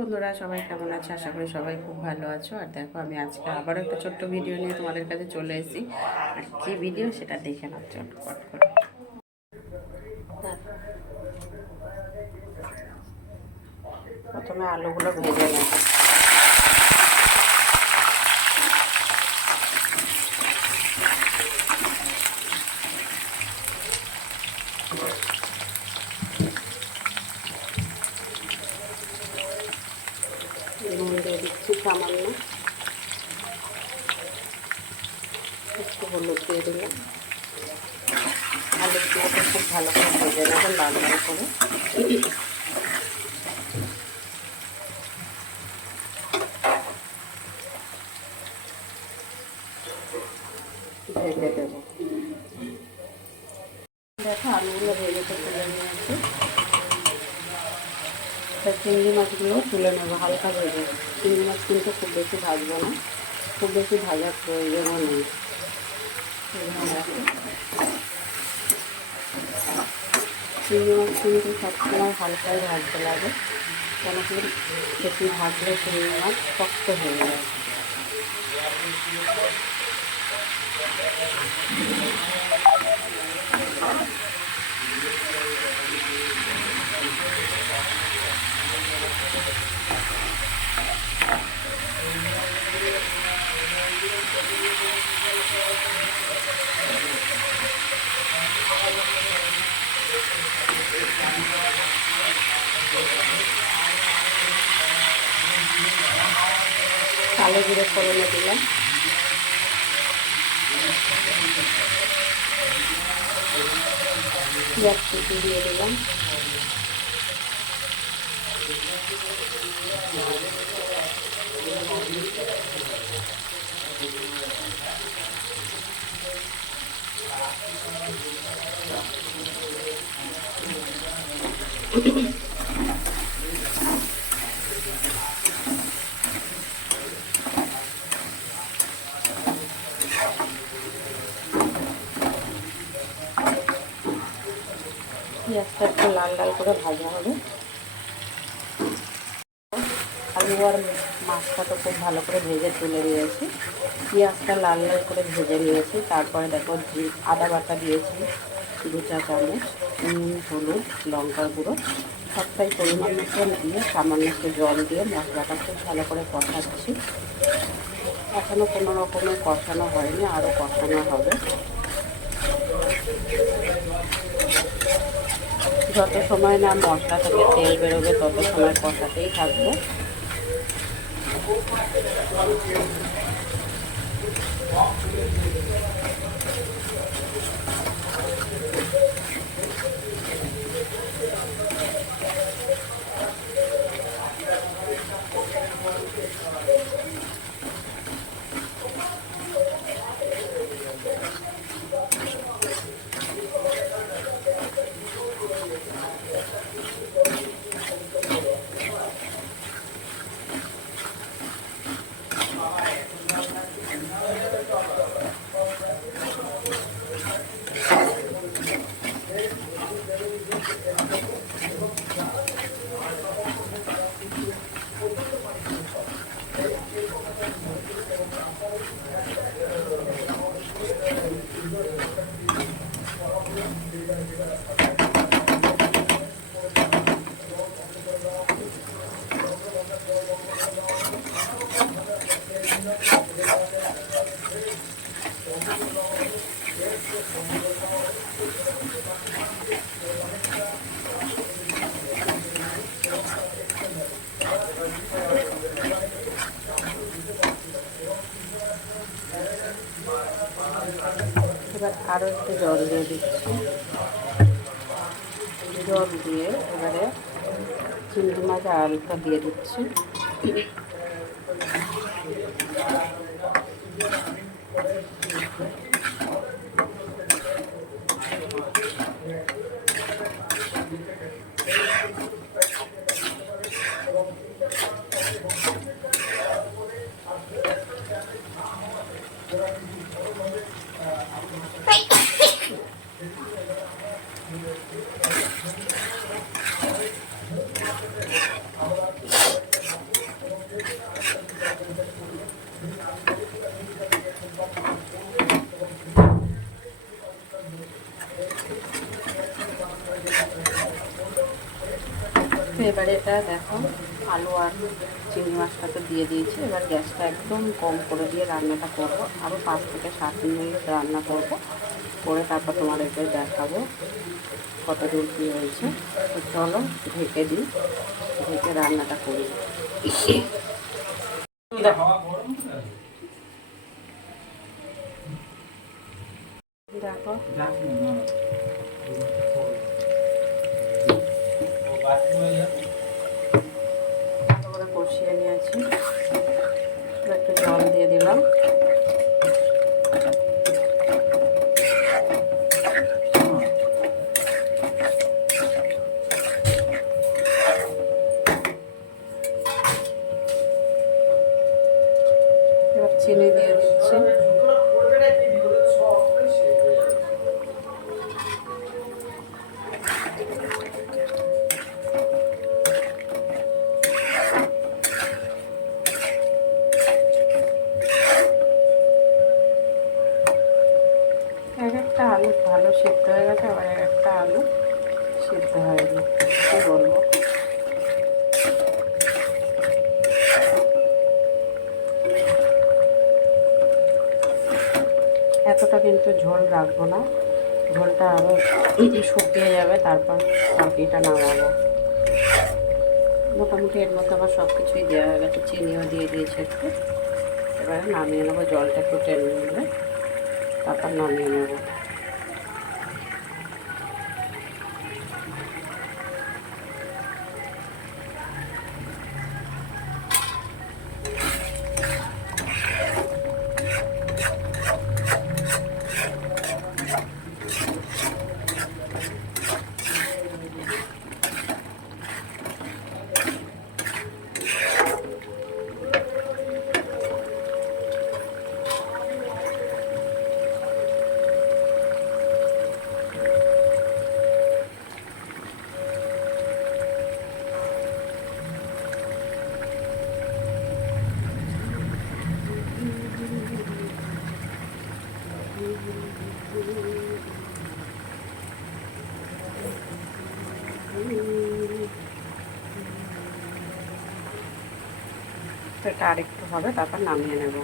বন্ধুরা সবাই কেমন আছে? আশা করি সবাই খুব ভালো আছো। আর দেখো আমি আজকে আবারও একটা ছোট্ট ভিডিও নিয়ে তোমাদের কাছে চলে এসেছি। আর কি ভিডিও সেটা দেখে নাও চটপট করে। প্রথমে আলুগুলো ভেজে নেব। নুন দিয়ে দিচ্ছি সামান্য, একটু হলুদ দিয়ে দিলাম। আলুগুলোকে খুব ভালো করে ভেজে নেব লাল লাল করে। ভেজে দেবো। দেখো আলুগুলো ভেজে তুলে নিয়েছি। চিংড়ি মাছগুলো তুলে নেবো হালকা ভেজে। চিংড়ি মাছ কিন্তু খুব বেশি ভাজবো না, খুব বেশি ভাজার প্রয়োজনও নেই। চিংড়ি মাছ কিন্তু সবসময় হালকাই ভাজতে লাগে, কেন কি বেশি ভাজলে চিংড়ি মাছ শক্ত হয়ে যায়। কালো জিরে ফোড়নে দিলাম, পেঁয়াজ কুচি দিয়ে দিলাম, পেঁয়াজটা একটু লাল লাল করে ভাজা হবে। আলু আর মাছটা তো খুব ভালো করে ভেজে তুলে নিয়েছি, পেঁয়াজটা লাল লাল করে ভেজে নিয়েছি। তারপরে দেখো আদা বাটা দিয়েছি 2 চা চামচ, নুন হলুদ লঙ্কার গুঁড়ো সবটাই পরিমাণ মতন দিয়ে সামান্য একটু জল দিয়ে মশলাটা খুব ভালো করে কষাচ্ছি। এখনও কোনো রকমের কষানো হয়নি, আরও কষানো হবে। যত সময় না মশলা থেকে তেল বেরোবে তত সময় কষাতেই থাকবো। এবার আরও একটু জল দিয়ে দিচ্ছি। জল দিয়ে এবারে চিংড়ি মাছ আর আলুটা দিয়ে দিচ্ছি। এবারে এটা দেখো, আলু আর চিংড়ি মাছটা তো দিয়ে দিয়েছি। এবার গ্যাসটা একদম কম করে দিয়ে রান্নাটা করব, আরও 5 থেকে 7 মিনিট রান্না করব, করে তারপর তোমাদেরকে দেখাবো কত দূর কী হয়েছে। তো চলো ঢেকে দিই, ঢেকে রান্নাটা করি। দেখো করে কষিয়ে নিয়েছি, একটু জল দিয়ে দিলাম। এবার চিনি দিয়ে দিচ্ছি। এক একটা আলু ভালো সিদ্ধ হয়ে গেছে, আবার এক একটা আলু সিদ্ধ হয়নি, কী বলবো। এতটা কিন্তু ঝোল রাখবো না, ঝোলটা আরও শুকিয়ে যাবে, তারপর তরকারিটা নামাবো। মোটামুটি এর মধ্যে আমার সব কিছুই দেওয়া হয়ে গেছে, চিনিও দিয়ে দিয়েছি একটু। এবারে নামিয়ে নেবো, জলটা একটু টেনে নেবে, তারপর নামিয়ে নেবো। এটা আরেকটু হবে, তারপর নামিয়ে নেব।